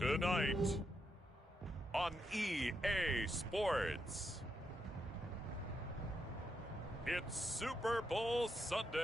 Tonight on EA Sports, it's Super Bowl Sunday.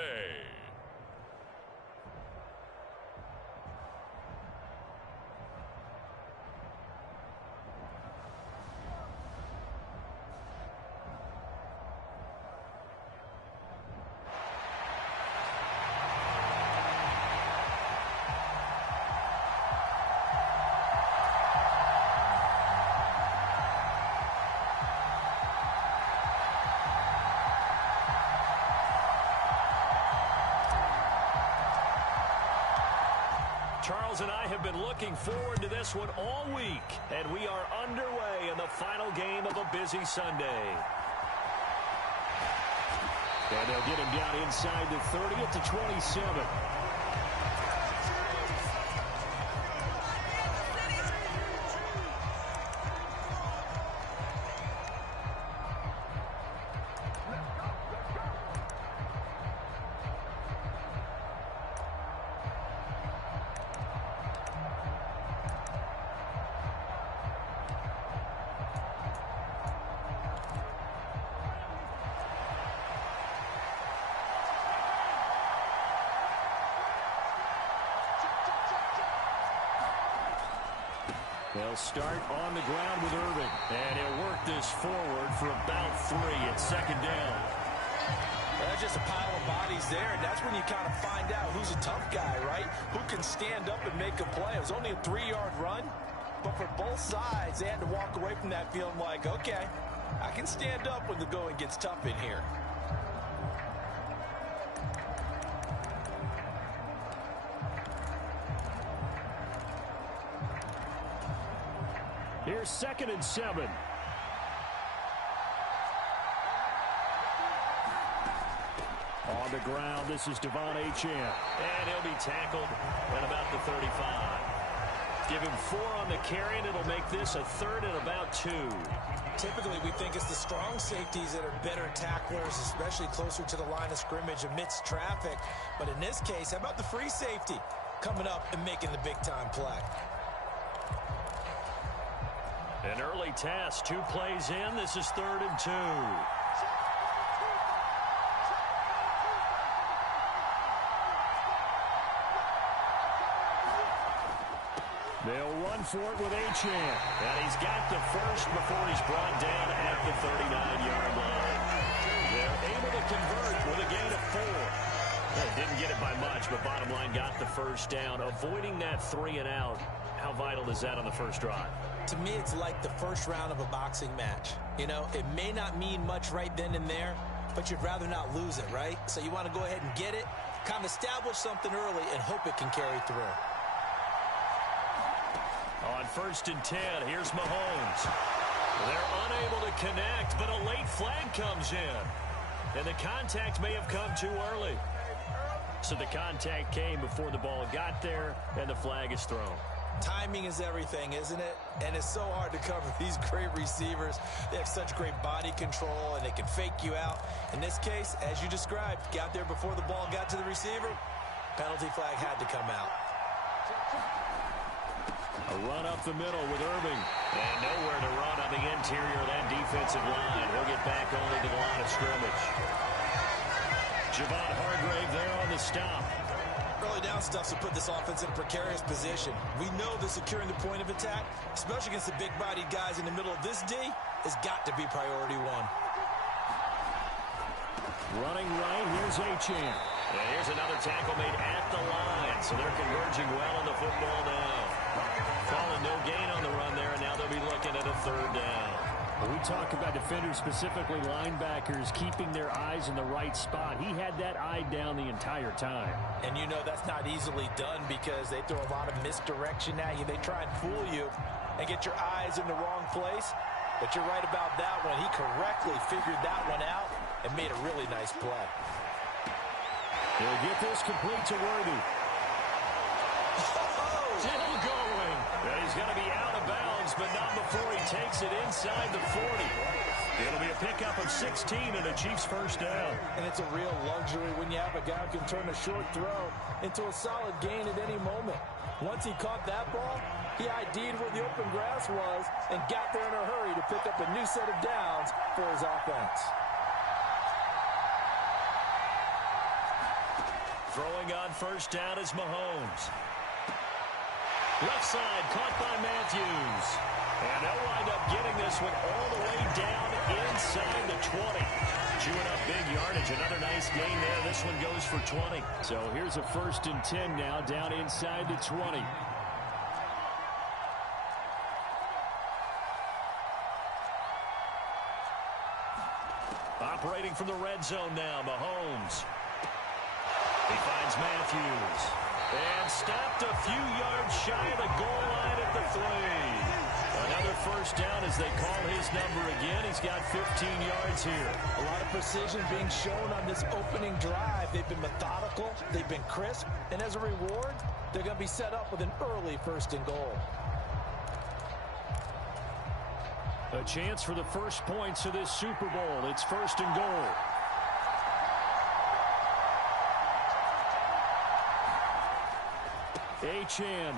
Charles and I have been looking forward to this one all week, and we are underway in the final game of a busy Sunday. And they'll get him down inside the 30 at the 27. They'll start on the ground with Irving. And he'll work this forward for about 3 at second down. There's just a pile of bodies there, and that's when you kind of find out who's a tough guy, right? Who can stand up and make a play. It was only a 3-yard run, but for both sides, they had to walk away from that feeling like, okay, I can stand up when the going gets tough in here. Here's 2nd and 7. On the ground, this is Devon Achane. And he'll be tackled at about the 35. Give him 4 on the carry, and it'll make this a 3rd and about 2. Typically, we think it's the strong safeties that are better tacklers, especially closer to the line of scrimmage amidst traffic. But in this case, how about the free safety coming up and making the big-time play? An early task, 2 plays in. This is 3rd and 2. They'll run for it with Achane. And he's got the first before he's brought down at the 39-yard line. They're able to convert with a gain of 4. They didn't get it by much, but bottom line got the first down. Avoiding that 3 and out. How vital is that on the first drive? To me, it's like the first round of a boxing match. You know, it may not mean much right then and there, but you'd rather not lose it, right? So you want to go ahead and get it, kind of establish something early, and hope it can carry through. On 1st and 10, here's Mahomes. They're unable to connect, but a late flag comes in. And the contact may have come too early. So the contact came before the ball got there, and the flag is thrown. Timing is everything, isn't it? And it's so hard to cover these great receivers. They have such great body control, and they can fake you out. In this case, as you described, got there before the ball got to the receiver. Penalty flag had to come out. A run up the middle with Irving. And nowhere to run on the interior of that defensive line. He'll get back only to the line of scrimmage. Javon Hargrave there on the stop. Early down stuff to put this offense in a precarious position. We know that securing the point of attack, especially against the big-bodied guys in the middle of this D, has got to be priority 1. Running right, here's Achane. And here's another tackle made at the line. So they're converging well on the football now. Calling no gain on the run there, and now they'll be looking at a 3rd down. When we talk about defenders, specifically linebackers, keeping their eyes in the right spot, he had that eye down the entire time. And you know that's not easily done because they throw a lot of misdirection at you. They try and fool you and get your eyes in the wrong place. But you're right about that one. He correctly figured that one out and made a really nice play. He'll get this complete to Worthy. Still going. And he's going to be out of bounds, but not before he takes it inside the 40. It'll be a pickup of 16 and a Chiefs first down. And it's a real luxury when you have a guy who can turn a short throw into a solid gain at any moment. Once he caught that ball, he ID'd where the open grass was and got there in a hurry to pick up a new set of downs for his offense. Throwing on first down is Mahomes. Left side, caught by Matthews. And they'll wind up getting this one all the way down inside the 20. Chewing up big yardage. Another nice gain there. This one goes for 20. So here's a 1st and 10 now down inside the 20. Operating from the red zone now, Mahomes. He finds Matthews. And stopped a few yards shy of the goal line at the 3. Another first down as they call his number again. He's got 15 yards here. A lot of precision being shown on this opening drive. They've been methodical. They've been crisp. And as a reward, they're going to be set up with an early 1st and goal. A chance for the first points of this Super Bowl. It's 1st and goal. Achane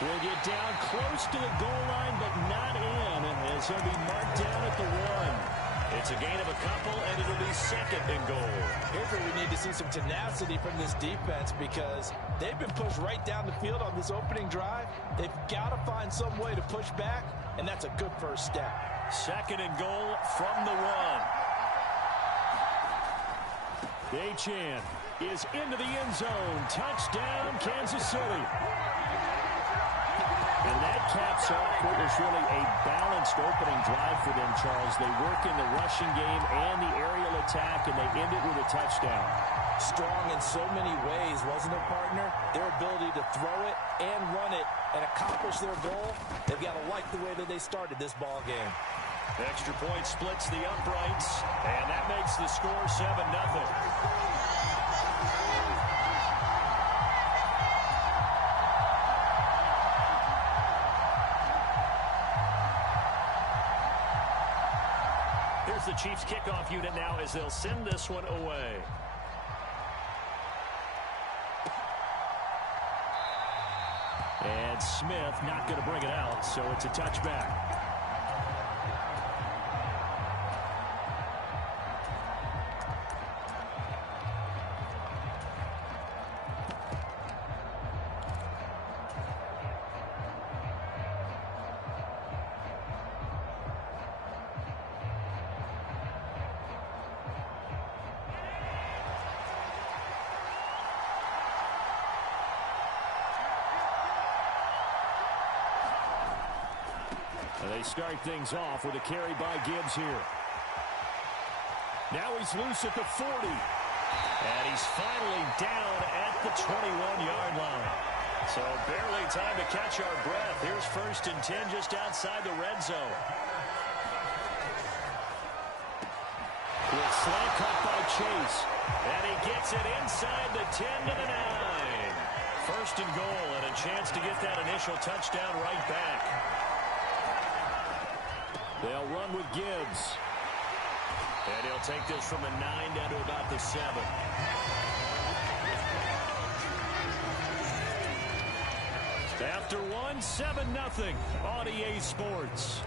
will get down close to the goal line, but not in, as he'll be marked down at the 1. It's a gain of a couple, and it'll be 2nd and goal. Here's where we need to see some tenacity from this defense because they've been pushed right down the field on this opening drive. They've got to find some way to push back, and that's a good first step. 2nd and goal from the 1. Achane is into the end zone. Touchdown, Kansas City. And that caps off what was really a balanced opening drive for them, Charles. They work in the rushing game and the aerial attack, and they end it with a touchdown. Strong in so many ways, wasn't it, partner? Their ability to throw it and run it and accomplish their goal, they've got to like the way that they started this ball game. Extra point splits the uprights, and that makes the score 7-0. Here's the Chiefs kickoff unit now as they'll send this one away. And Smith not going to bring it out, so it's a touchback. They start things off with a carry by Gibbs here. Now he's loose at the 40. And he's finally down at the 21-yard line. So barely time to catch our breath. Here's 1st and 10 just outside the red zone. With slant cut by Chase. And he gets it inside the 10 to the 9. 1st and goal and a chance to get that initial touchdown right back. They'll run with Gibbs. And he'll take this from a 9 down to about the 7. After 1, 7-0 on EA Sports.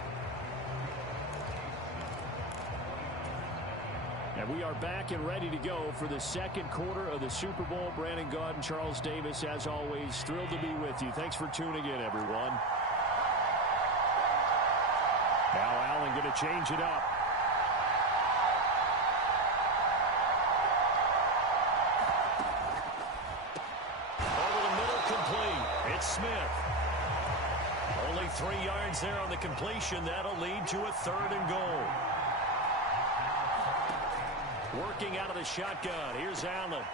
And we are back and ready to go for the 2nd quarter of the Super Bowl. Brandon Gaud and Charles Davis, as always, thrilled to be with you. Thanks for tuning in, everyone. Now Allen going to change it up. Over the middle, complete. It's Smith. Only 3 yards there on the completion. That'll lead to a 3rd and goal. Working out of the shotgun. Here's Allen.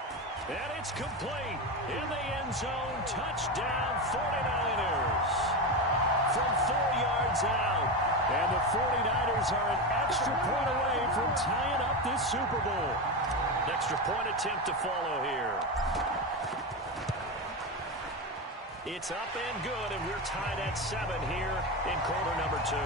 And it's complete. In the end zone. Touchdown, 49ers. From 4 yards out. And the 49ers are an extra point away from tying up this Super Bowl. An extra point attempt to follow here. It's up and good, and we're tied at 7 here in quarter number 2.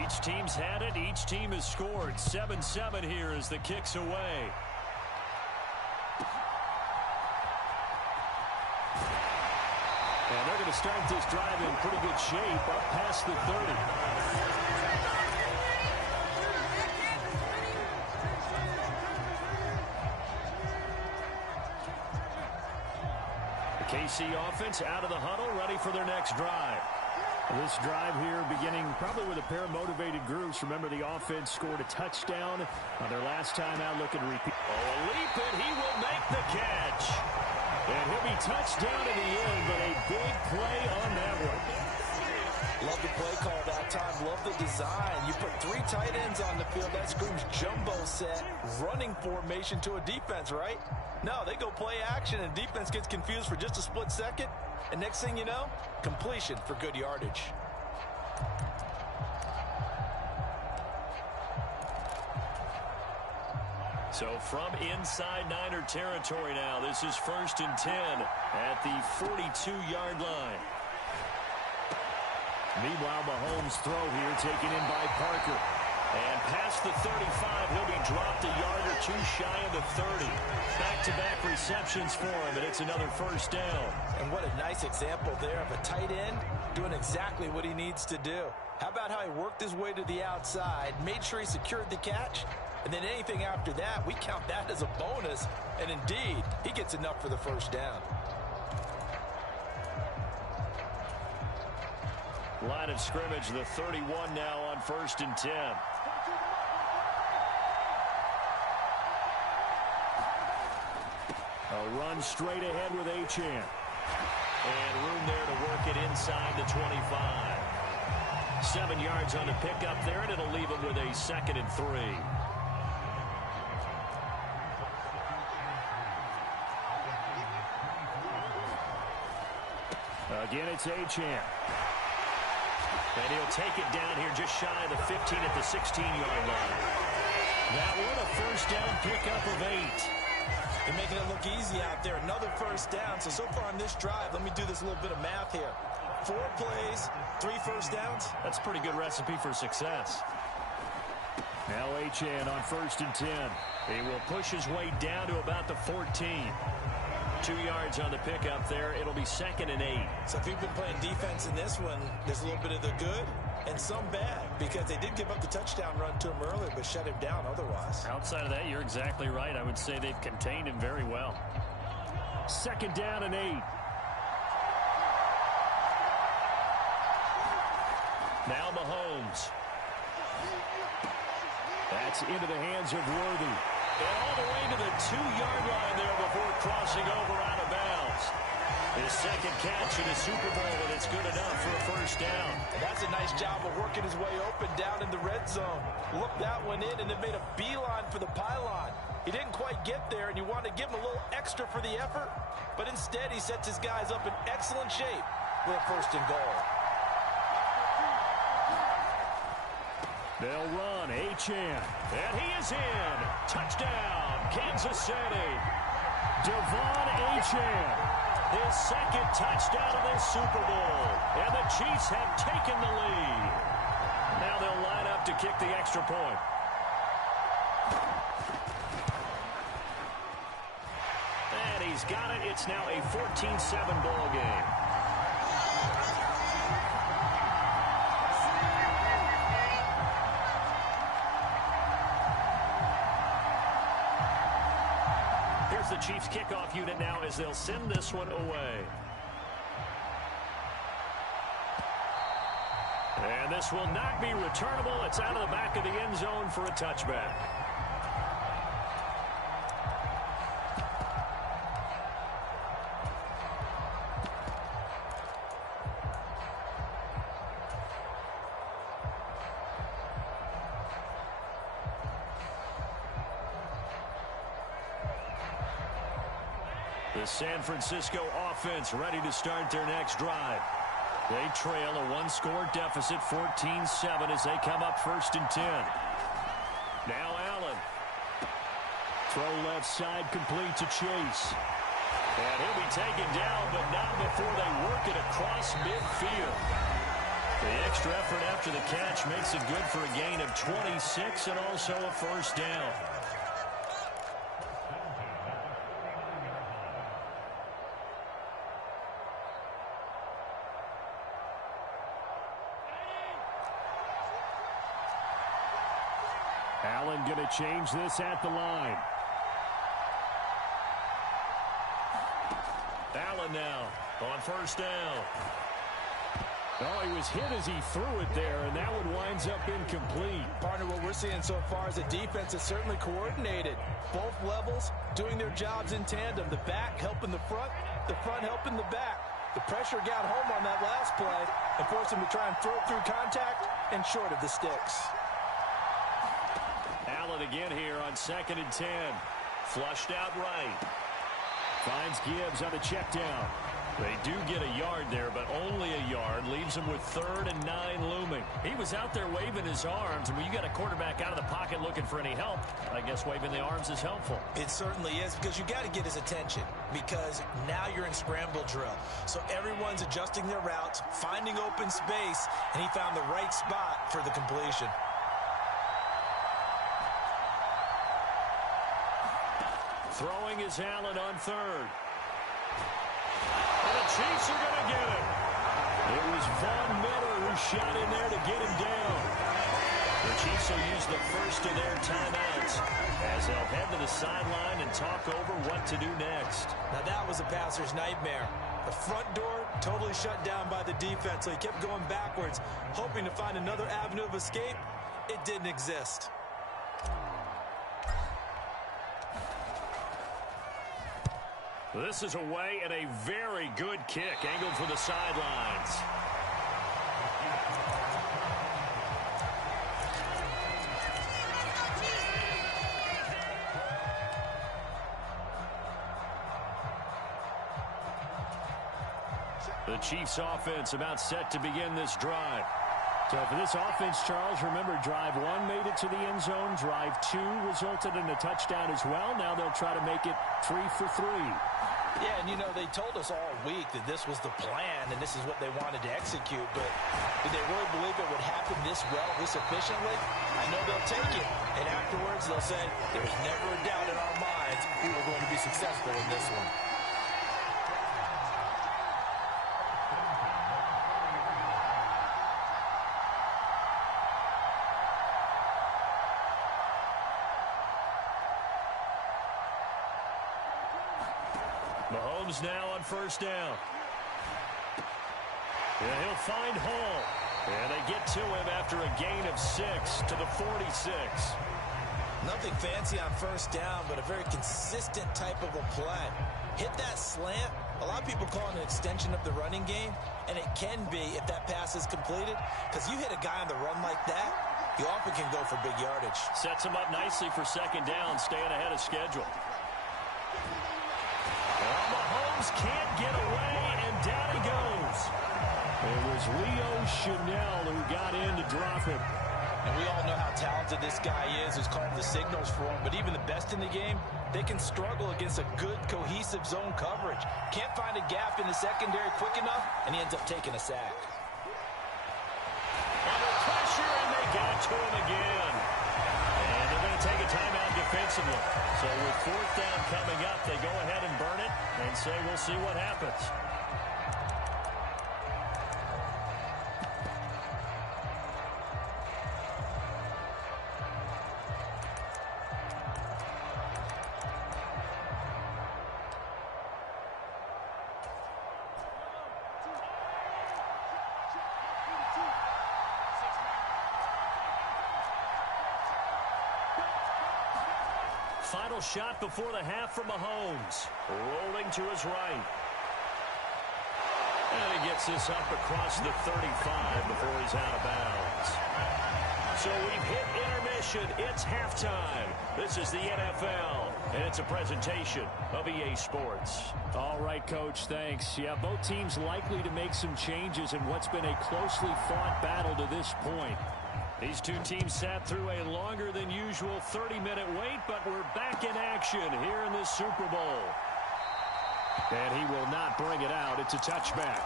Each team's had it. Each team has scored. 7-7 here as the kick's away. And they're going to start this drive in pretty good shape up past the 30. The KC offense out of the huddle, ready for their next drive. This drive here beginning probably with a pair of motivated groups. Remember, the offense scored a touchdown on their last time out, looking to repeat. Oh, a leap, and he will make the catch. And he'll be touchdown in the end, but a big play on that one. Love the play call that time. Love the design. You put 3 tight ends on the field. That screams jumbo set, running formation to a defense, right? No, they go play action, and defense gets confused for just a split second. And next thing you know, completion for good yardage. So from inside Niner territory now, this is 1st and 10 at the 42-yard line. Meanwhile, Mahomes' throw here taken in by Parker. And past the 35, he'll be dropped a yard or 2 shy of the 30. Back-to-back receptions for him, and it's another 1st down. And what a nice example there of a tight end doing exactly what he needs to do. How about how he worked his way to the outside, made sure he secured the catch, and then anything after that, we count that as a bonus. And indeed, he gets enough for the 1st down. Line of scrimmage, the 31 now on 1st and 10. A run straight ahead with Achane. And room there to work it inside the 25. 7 yards on the pickup there, and it'll leave him with a 2nd and 3. Again, it's Achane. And he'll take it down here just shy of the 15 at the 16-yard line. That one, a 1st down pickup of 8. They're making it look easy out there. Another 1st down. So far on this drive, let me do this little bit of math here. 4 plays, 3 1st downs. That's a pretty good recipe for success. Now Achane on 1st and 10. He will push his way down to about the 14. 2 yards on the pickup there. It'll be 2nd and 8. So if you've been playing defense in this one, there's a little bit of the good and some bad, because they did give up the touchdown run to him earlier, but shut him down otherwise. Outside of that, you're exactly right. I would say they've contained him very well. 2nd down and 8. Now Mahomes. That's into the hands of Worthy. And all the way to the 2-yard line there before crossing over out of bounds. His 2nd catch in the Super Bowl, and it's good enough for a 1st down. And that's a nice job of working his way open down in the red zone. Looked that one in and then made a beeline for the pylon. He didn't quite get there, and you want to give him a little extra for the effort, but instead he sets his guys up in excellent shape for a 1st and goal. They'll run, Achane, and he is in. Touchdown, Kansas City. Devon Achane, his 2nd touchdown of this Super Bowl, and the Chiefs have taken the lead. Now they'll line up to kick the extra point. And he's got it. It's now a 14-7 ball game. The Chiefs kickoff unit now as they'll send this one away. And this will not be returnable. It's out of the back of the end zone for a touchback. The San Francisco offense ready to start their next drive. They trail a 1-score deficit, 14-7, as they come up 1st and 10. Now Allen. Throw left side complete to Chase. And he'll be taken down, but not before they work it across midfield. The extra effort after the catch makes it good for a gain of 26 and also a first down. Allen going to change this at the line. Allen now on first down. Oh, he was hit as he threw it there, and that one winds up incomplete. Partner, what we're seeing so far is the defense is certainly coordinated. Both levels doing their jobs in tandem. The back helping the front helping the back. The pressure got home on that last play and forced him to try and throw through contact and short of the sticks. Allen again here on 2nd and 10. Flushed out right. Finds Gibbs on the check down. They do get a yard there, but only a yard. Leaves him with 3rd and 9 looming. He was out there waving his arms, and when you got a quarterback out of the pocket looking for any help, I guess waving the arms is helpful. It certainly is, because you got to get his attention, because now you're in scramble drill. So everyone's adjusting their routes, finding open space, and he found the right spot for the completion. Throwing is Allen on 3rd. And the Chiefs are going to get him. It was Von Miller who shot in there to get him down. The Chiefs will use the first of their timeouts as they'll head to the sideline and talk over what to do next. Now that was a passer's nightmare. The front door totally shut down by the defense, so he kept going backwards, hoping to find another avenue of escape. It didn't exist. This is away and a very good kick angled for the sidelines. The Chiefs offense about set to begin this drive. So for this offense, Charles, remember, drive 1 made it to the end zone. Drive 2 resulted in a touchdown as well. Now they'll try to make it 3 for 3. Yeah, and you know, they told us all week that this was the plan and this is what they wanted to execute, but did they really believe it would happen this well, this efficiently? I know they'll take it, and afterwards they'll say, there's never a doubt in our minds we were going to be successful in this one. Mahomes now on first down. And he'll find Hall. And they get to him after a gain of 6 to the 46. Nothing fancy on first down, but a very consistent type of a play. Hit that slant. A lot of people call it an extension of the running game, and it can be if that pass is completed, because you hit a guy on the run like that, you often can go for big yardage. Sets him up nicely for second down, staying ahead of schedule. Mahomes can't get away, and down he goes. It was Leo Chanel who got in to drop him. And we all know how talented this guy is, who's called the signals for him. But even the best in the game, they can struggle against a good, cohesive zone coverage. Can't find a gap in the secondary quick enough, and he ends up taking a sack. Under pressure, and they got to him again. And they're going to take a timeout defensively. So with 4th down coming up, they go ahead and burn it and say we'll see what happens. Final shot before the half for Mahomes. Rolling to his right. And he gets this up across the 35 before he's out of bounds. So we've hit intermission. It's halftime. This is the NFL, and it's a presentation of EA Sports. All right, Coach, thanks. Yeah, both teams likely to make some changes in what's been a closely fought battle to this point. These two teams sat through a longer than usual 30-minute wait, but we're back in action here in the Super Bowl. And he will not bring it out. It's a touchback.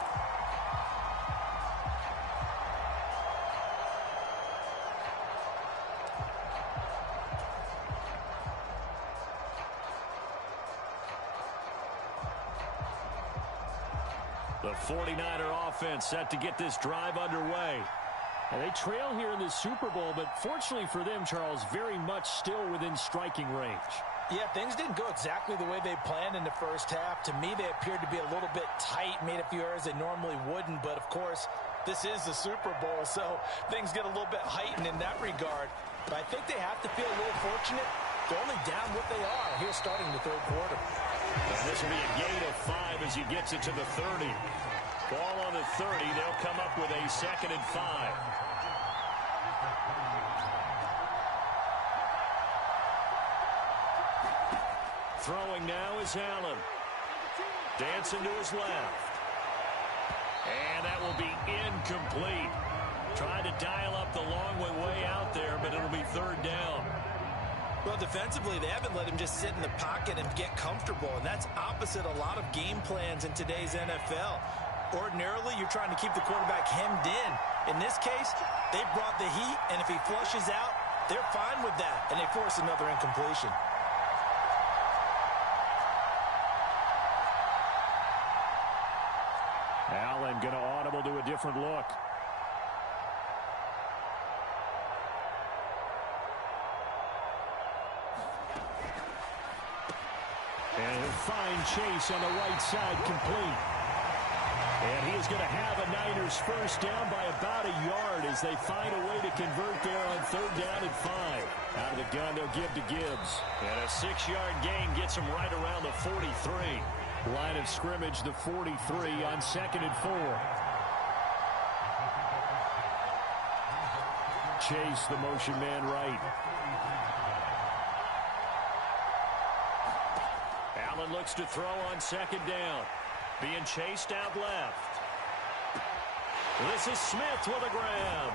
The 49er offense set to get this drive underway. And they trail here in the Super Bowl, but fortunately for them, Charles, very much still within striking range. Yeah, things didn't go exactly the way they planned in the first half. To me, they appeared to be a little bit tight, made a few errors they normally wouldn't. But, of course, this is the Super Bowl, so things get a little bit heightened in that regard. But I think they have to feel a little fortunate. They're only down what they are here starting the third quarter. And this will be a gain of 5 as he gets it to the 30. Ball on the 30. They'll come up with a 2nd and 5. Throwing now is Allen. Dancing to his left. And that will be incomplete. Tried to dial up the long way out there, but it'll be 3rd down. Well, defensively, they haven't let him just sit in the pocket and get comfortable, and that's opposite a lot of game plans in today's NFL. Ordinarily, you're trying to keep the quarterback hemmed in. In this case, they brought the heat, and if he flushes out, they're fine with that, and they force another incompletion. Allen going to audible to a different look. And he'll find Chase on the right side complete. And he is going to have a Niners first down by about a yard as they find a way to convert there on 3rd down and 5. Out of the gun, they'll give to Gibbs. And a 6-yard gain gets him right around the 43. Line of scrimmage, the 43 on 2nd and 4. Chase, the motion man right. Allen looks to throw on 2nd down. Being chased out left. This is Smith with a grab.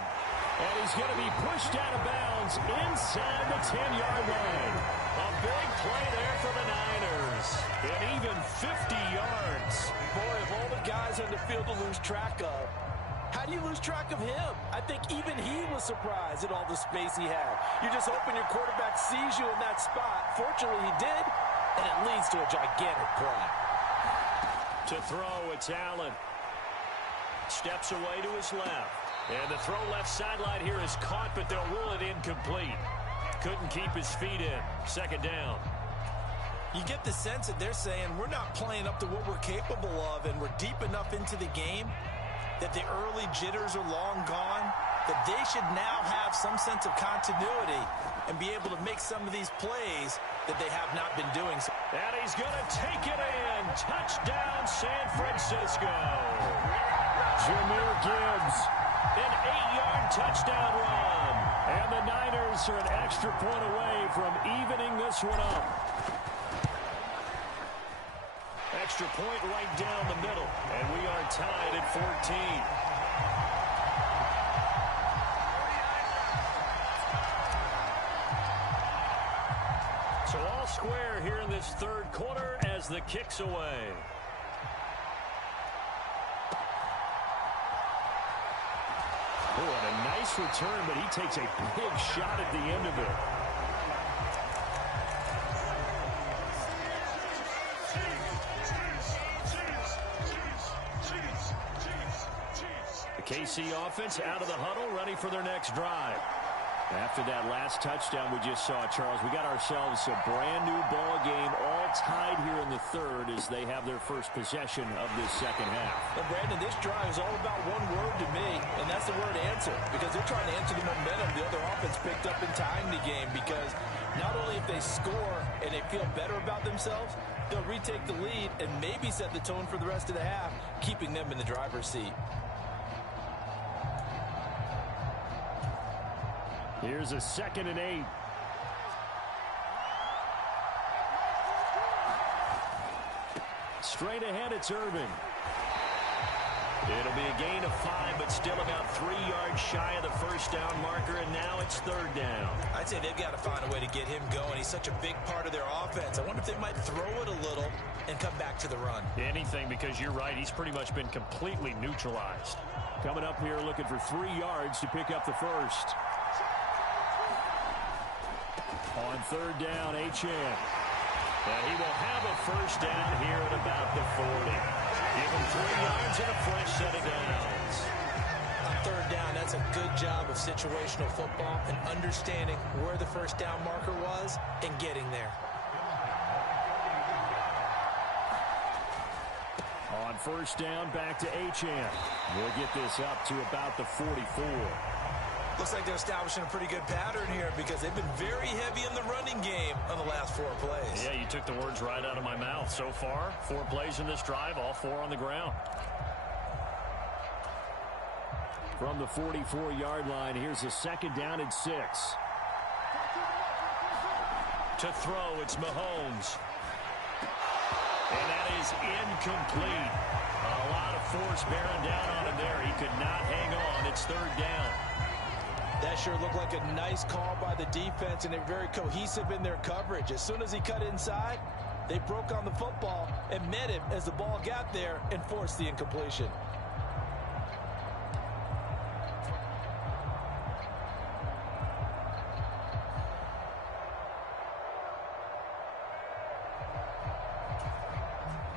And he's going to be pushed out of bounds inside the 10-yard line. A big play there for the Niners. And even 50 yards. Boy, of all the guys on the field to lose track of, how do you lose track of him? I think even he was surprised at all the space he had. You just hoping your quarterback sees you in that spot. Fortunately, he did, and it leads to a gigantic play. To throw, it's Allen. Steps away to his left. And the throw left sideline here is caught, but they'll rule it incomplete. Couldn't keep his feet in. 2nd down. You get the sense that they're saying we're not playing up to what we're capable of, and we're deep enough into the game that the early jitters are long gone, that they should now have some sense of continuity and be able to make some of these plays that they have not been doing. And he's going to take it in. Touchdown, San Francisco. Jahmyr Gibbs. An 8-yard touchdown run. And the Niners are an extra point away from evening this one up. Extra point right down the middle. And we are tied at 14. So all square here in this 3rd quarter as the kick's away. Oh, and a nice return, but he takes a big shot at the end of it. The KC offense out of the huddle, ready for their next drive. After that last touchdown we just saw, Charles, we got ourselves a brand new ball game, all tied here in the 3rd as they have their first possession of this 2nd half. Well, Brandon, this drive is all about one word to me, and that's the word answer, because they're trying to answer the momentum the other offense picked up in tying the game, because not only if they score and they feel better about themselves, they'll retake the lead and maybe set the tone for the rest of the half, keeping them in the driver's seat. Here's a 2nd and 8. Straight ahead, it's Irvin. It'll be a gain of 5, but still about 3 yards shy of the first down marker, and now it's 3rd down. I'd say they've got to find a way to get him going. He's such a big part of their offense. I wonder if they might throw it a little and come back to the run. Anything, because you're right. He's pretty much been completely neutralized. Coming up here looking for 3 yards to pick up the first. On 3rd down, Achane. And he will have a first down here at about the 40. Give him 3 yards Mahomes in a fresh set of downs. On third down, that's a good job of situational football and understanding where the first down marker was and getting there. On first down, back to Achane. We'll get this up to about the 44. Looks like they're establishing a pretty good pattern here because they've been very heavy in the running game on the last 4 plays. Yeah, you took the words right out of my mouth. So far, 4 plays in this drive, all 4 on the ground. From the 44-yard line, here's a second down and 6. To throw, it's Mahomes. And that is incomplete. A lot of force bearing down on him there. He could not hang on. It's third down. That sure looked like a nice call by the defense, and they're very cohesive in their coverage. As soon as he cut inside, they broke on the football and met him as the ball got there and forced the incompletion.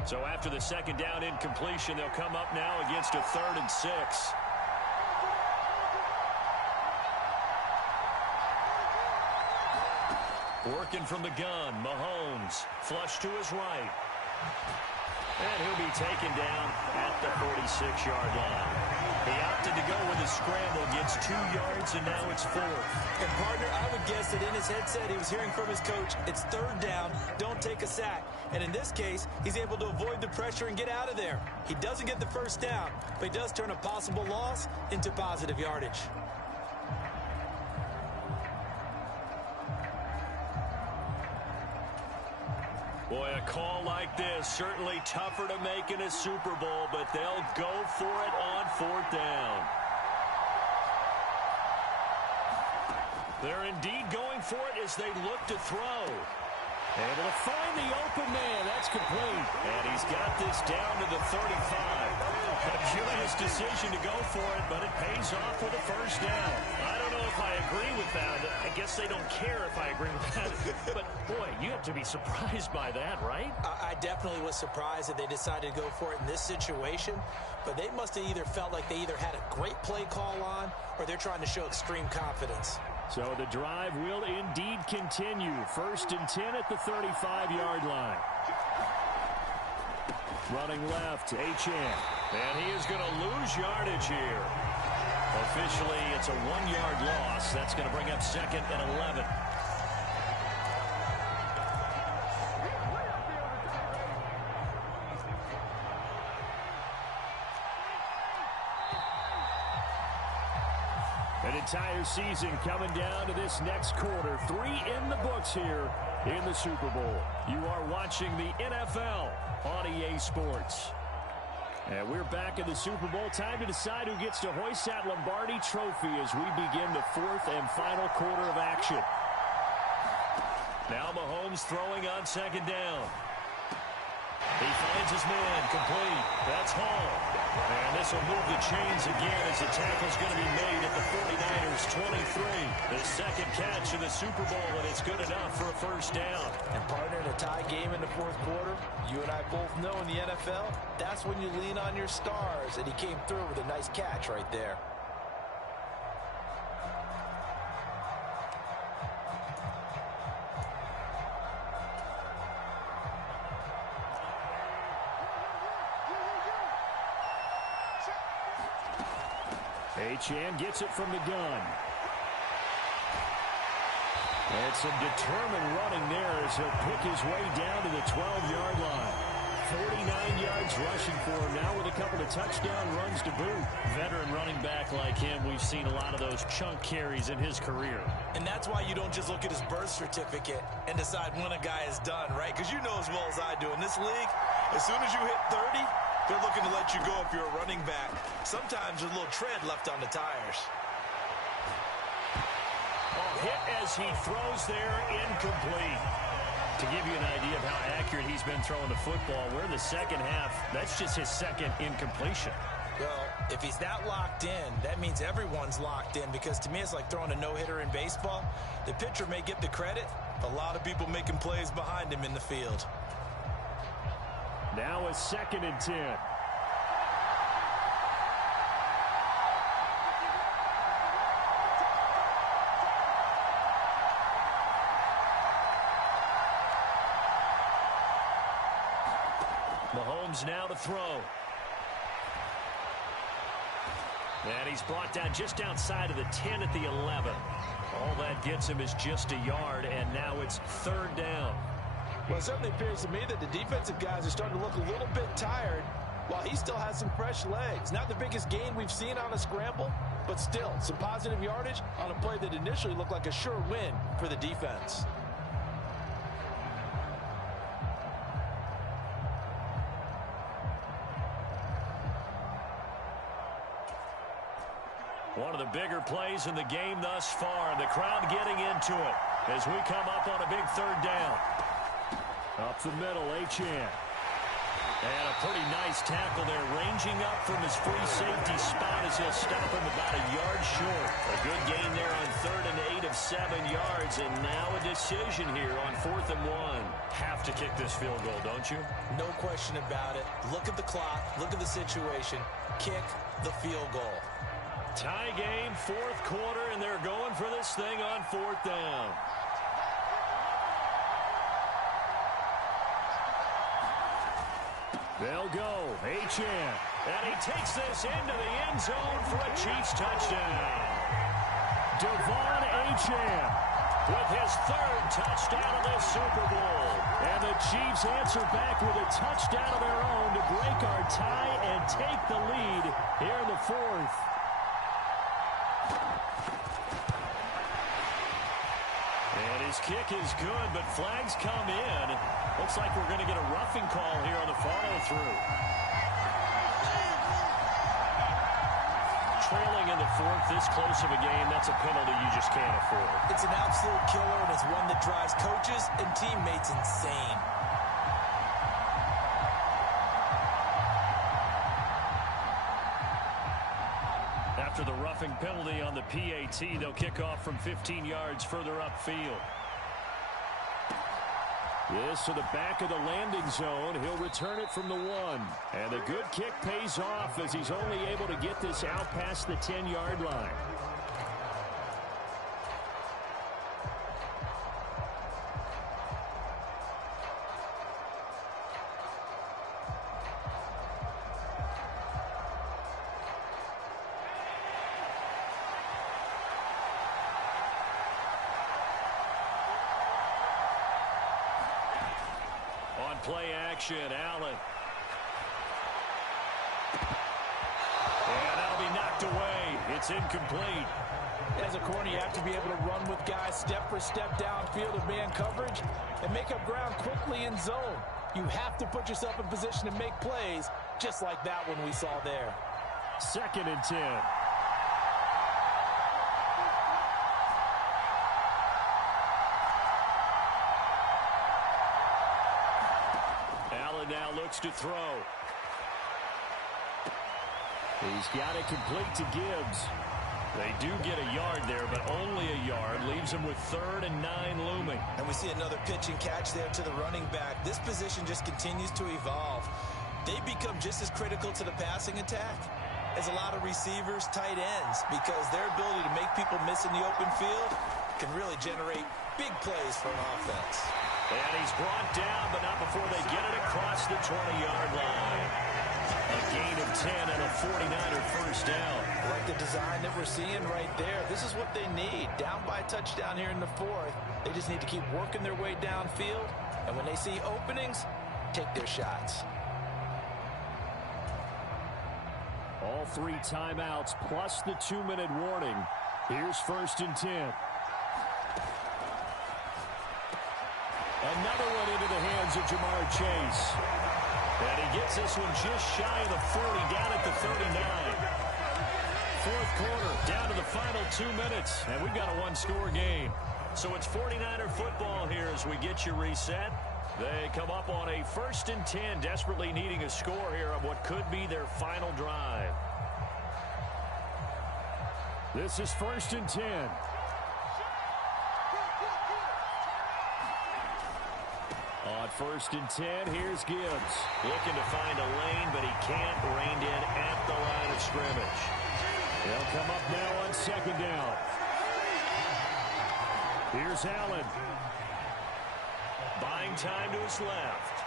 So after the second down incompletion, they'll come up now against a 3rd and 6. Working from the gun, Mahomes, flush to his right. And he'll be taken down at the 46-yard line. He opted to go with a scramble, gets 2 yards, and now it's 4. And, partner, I would guess that in his headset he was hearing from his coach, it's third down, don't take a sack. And in this case, he's able to avoid the pressure and get out of there. He doesn't get the first down, but he does turn a possible loss into positive yardage. Boy, a call like this, certainly tougher to make in a Super Bowl, but they'll go for it on 4th down. They're indeed going for it as they look to throw. Able to find the open man. That's complete. And he's got this down to the 35. A curious decision to go for it, but it pays off with a first down. I don't know if I agree with that. I guess they don't care if I agree with that. But, boy, you have to be surprised by that, right? I definitely was surprised that they decided to go for it in this situation. But they must have either felt like they either had a great play call on or they're trying to show extreme confidence. So the drive will indeed continue. 1st and 10 at the 35-yard line. Running left, Achane. And he is going to lose yardage here. Officially, it's a 1-yard loss. That's going to bring up 2nd and 11. An entire season coming down to this next quarter. 3 in the books here in the Super Bowl. You are watching the NFL on EA Sports. And we're back in the Super Bowl. Time to decide who gets to hoist that Lombardi trophy as we begin the 4th and final quarter of action. Now Mahomes throwing on 2nd down. He finds his man, complete. That's Hall. And this will move the chains again as the tackle's going to be made at the 49ers 23. The 2nd catch in the Super Bowl, and it's good enough for a first down. And, partner, in a tie game in the 4th quarter, you and I both know in the NFL, that's when you lean on your stars, and he came through with a nice catch right there. Achane gets it from the gun. And some determined running there as he'll pick his way down to the 12-yard line. 49 yards rushing for him now with a couple of touchdown runs to boot. Veteran running back like him, we've seen a lot of those chunk carries in his career. And that's why you don't just look at his birth certificate and decide when a guy is done, right? Because you know as well as I do, in this league, as soon as you hit 30, they're looking to let you go if you're a running back. Sometimes there's a little tread left on the tires. Hit as he throws there, incomplete. To give you an idea of how accurate he's been throwing the football, we're in the second half. That's just his 2nd incompletion. Well, if he's that locked in, that means everyone's locked in, because to me it's like throwing a no-hitter in baseball. The pitcher may get the credit, but a lot of people making plays behind him in the field. Now a 2nd and 10. Mahomes now to throw. And he's brought down just outside of the 10 at the 11. All that gets him is just a yard, and now it's 3rd down. Well, it certainly appears to me that the defensive guys are starting to look a little bit tired while he still has some fresh legs. Not the biggest gain we've seen on a scramble, but still some positive yardage on a play that initially looked like a sure win for the defense. One of the bigger plays in the game thus far, and the crowd getting into it as we come up on a big 3rd down. Up the middle, Achane. And a pretty nice tackle there, ranging up from his free safety spot as he'll stop him about a yard short. A good gain there on 3rd and 8 of 7 yards, and now a decision here on 4th and 1. Have to kick this field goal, don't you? No question about it. Look at the clock. Look at the situation. Kick the field goal. Tie game, 4th quarter, and they're going for this thing on 4th down. They'll go. Achane. And he takes this into the end zone for a Chiefs touchdown. Devon Achane with his 3rd touchdown of the Super Bowl. And the Chiefs answer back with a touchdown of their own to break our tie and take the lead here in the 4th. And his kick is good, but flags come in. Looks like we're going to get a roughing call here on the follow-through. Trailing in the 4th, this close of a game, that's a penalty you just can't afford. It's an absolute killer, and it's one that drives coaches and teammates insane. After the roughing penalty on the PAT, they'll kick off from 15 yards further upfield. This to the back of the landing zone. He'll return it from the 1. And the good kick pays off as he's only able to get this out past the 10-yard line. Play action, Allen. And that'll be knocked away. It's incomplete. As a corner, you have to be able to run with guys step for step downfield of man coverage and make up ground quickly in zone. You have to put yourself in position to make plays, just like that one we saw there. 2nd and 10. Now looks to throw. He's got it complete to Gibbs. They do get a yard there, but only a yard. Leaves him with 3rd and 9 looming. And we see another pitch and catch there to the running back. This position just continues to evolve. They become just as critical to the passing attack as a lot of receivers, tight ends, because their ability to make people miss in the open field can really generate big plays for an offense. And he's brought down, but not before they get it across the 20-yard line. A gain of 10 and a 49er first down. Like the design that we're seeing right there. This is what they need. Down by a touchdown here in the 4th. They just need to keep working their way downfield. And when they see openings, take their shots. All 3 timeouts plus the 2-minute warning. Here's 1st and 10. Another one into the hands of Jamar Chase. And he gets this one just shy of the 40, down at the 39. 4th quarter, down to the final 2 minutes, and we've got a one-score game. So it's 49er football here as we get you reset. They come up on a 1st and 10, desperately needing a score here on what could be their final drive. This is 1st and 10. On 1st and 10, here's Gibbs. Looking to find a lane, but he can't. Reined in at the line of scrimmage. They'll come up now on 2nd down. Here's Allen. Buying time to his left.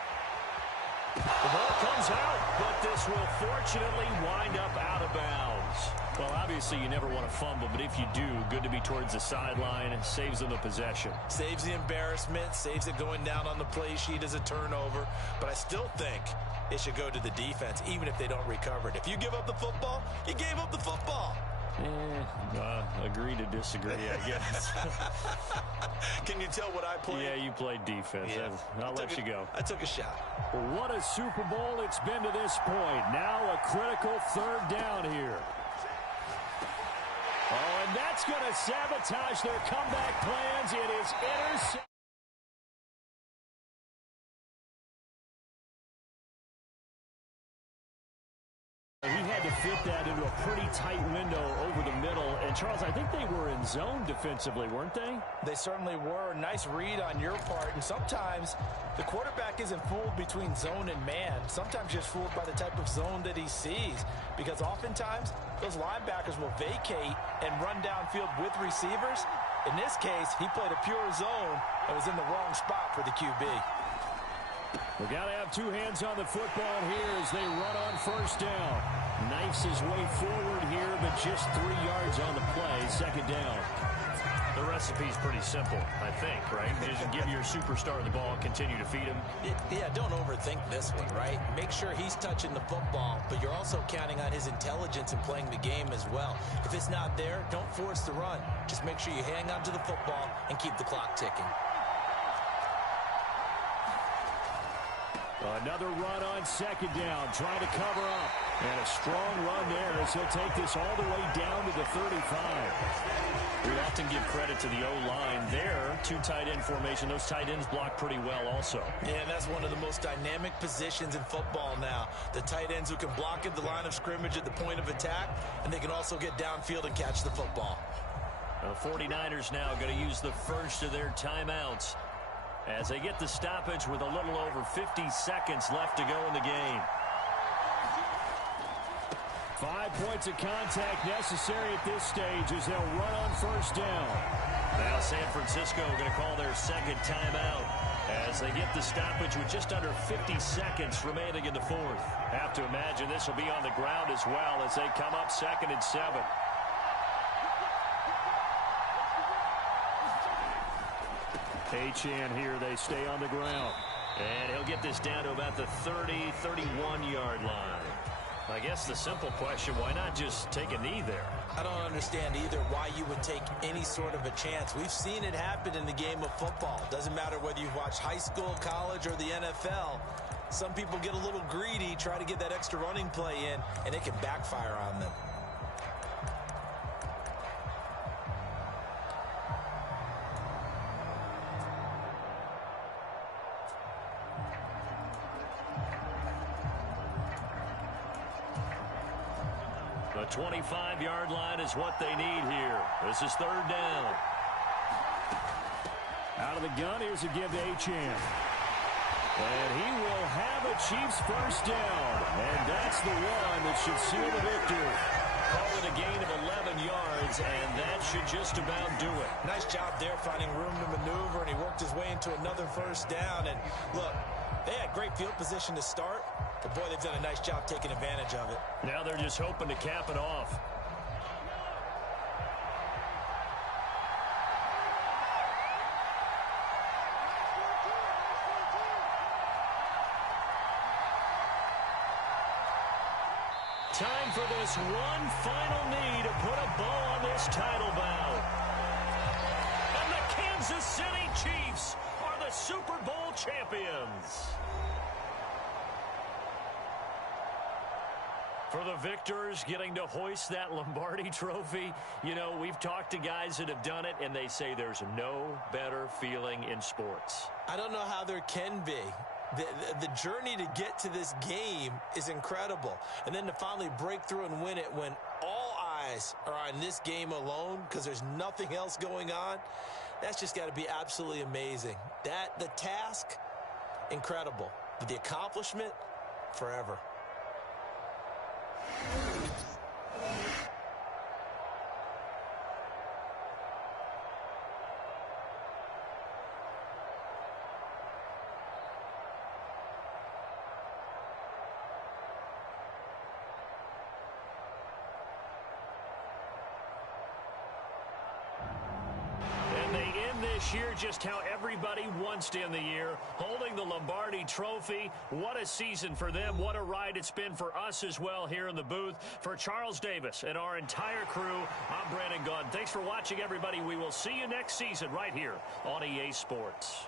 The ball comes out, but this will fortunately wind up out of bounds. Well, obviously you never want to fumble, but if you do, good to be towards the sideline. It saves them the possession. Saves the embarrassment, saves it going down on the play sheet as a turnover. But I still think it should go to the defense, even if they don't recover it. If you give up the football, you gave up the football. Agree to disagree, I guess. Can you tell what I played? Yeah, you played defense. Yeah. I'll let you go. I took a shot. What a Super Bowl it's been to this point. Now a critical third down here. Oh, and that's going to sabotage their comeback plans. It is intercepted. He had to fit that into a pretty tight window over the middle. And, Charles, I think they were in zone defensively, weren't they? They certainly were. Nice read on your part. And sometimes the quarterback isn't fooled between zone and man. Sometimes just fooled by the type of zone that he sees. Because oftentimes, those linebackers will vacate and run downfield with receivers. In this case, he played a pure zone and was in the wrong spot for the QB. We got to have two hands on the football here as they run on first down. Knifes his way forward here, but just 3 yards on the play. Second down. The recipe's pretty simple, I think, right? Just give your superstar the ball and continue to feed him. Yeah, don't overthink this one, right? Make sure he's touching the football, but you're also counting on his intelligence in playing the game as well. If it's not there, don't force the run. Just make sure you hang on to the football and keep the clock ticking. Another run on second down, trying to cover up. And a strong run there as he'll take this all the way down to the 35. We often give credit to the O-line there. Two tight end formation. Those tight ends block pretty well also. Yeah, and that's one of the most dynamic positions in football now. The tight ends who can block at the line of scrimmage at the point of attack, and they can also get downfield and catch the football. The 49ers now going to use the first of their timeouts as they get the stoppage with a little over 50 seconds left to go in the game. 5 points of contact necessary at this stage as they'll run on first down. Now San Francisco going to call their second timeout as they get the stoppage with just under 50 seconds remaining in the fourth. Have to imagine this will be on the ground as well as they come up 2nd and 7. Achane here, they stay on the ground. And he'll get this down to about the 30, 31-yard line. I guess the simple question, why not just take a knee there? I don't understand either why you would take any sort of a chance. We've seen it happen in the game of football. Doesn't matter whether you watch high school, college, or the NFL. Some people get a little greedy, try to get that extra running play in, and it can backfire on them. The 25-yard line is what they need here. This is third down. Out of the gun, here's a give to Achane. And he will have a Chiefs first down. And that's the one that should seal the victory. Call it a gain of 11 yards, and that should just about do it. Nice job there finding room to maneuver, and he worked his way into another first down. And look, they had great field position to start, but boy, they've done a nice job taking advantage of it. Now they're just hoping to cap it off. Time for this one final knee to put a bow on this title bout. And the Kansas City Chiefs are the Super Bowl champions. For the victors getting to hoist that Lombardi trophy, you know, we've talked to guys that have done it, and they say there's no better feeling in sports. I don't know how there can be. The journey to get to this game is incredible. And then to finally break through and win it when all eyes are on this game alone because there's nothing else going on, that's just got to be absolutely amazing. The task, incredible. But the accomplishment, forever. this year just how everybody wants to end the year, holding the Lombardi Trophy. What a season for them. What a ride it's been for us as well here in the booth. For Charles Davis and our entire crew, I'm Brandon Gunn. Thanks for watching, everybody. We will see you next season right here on EA Sports.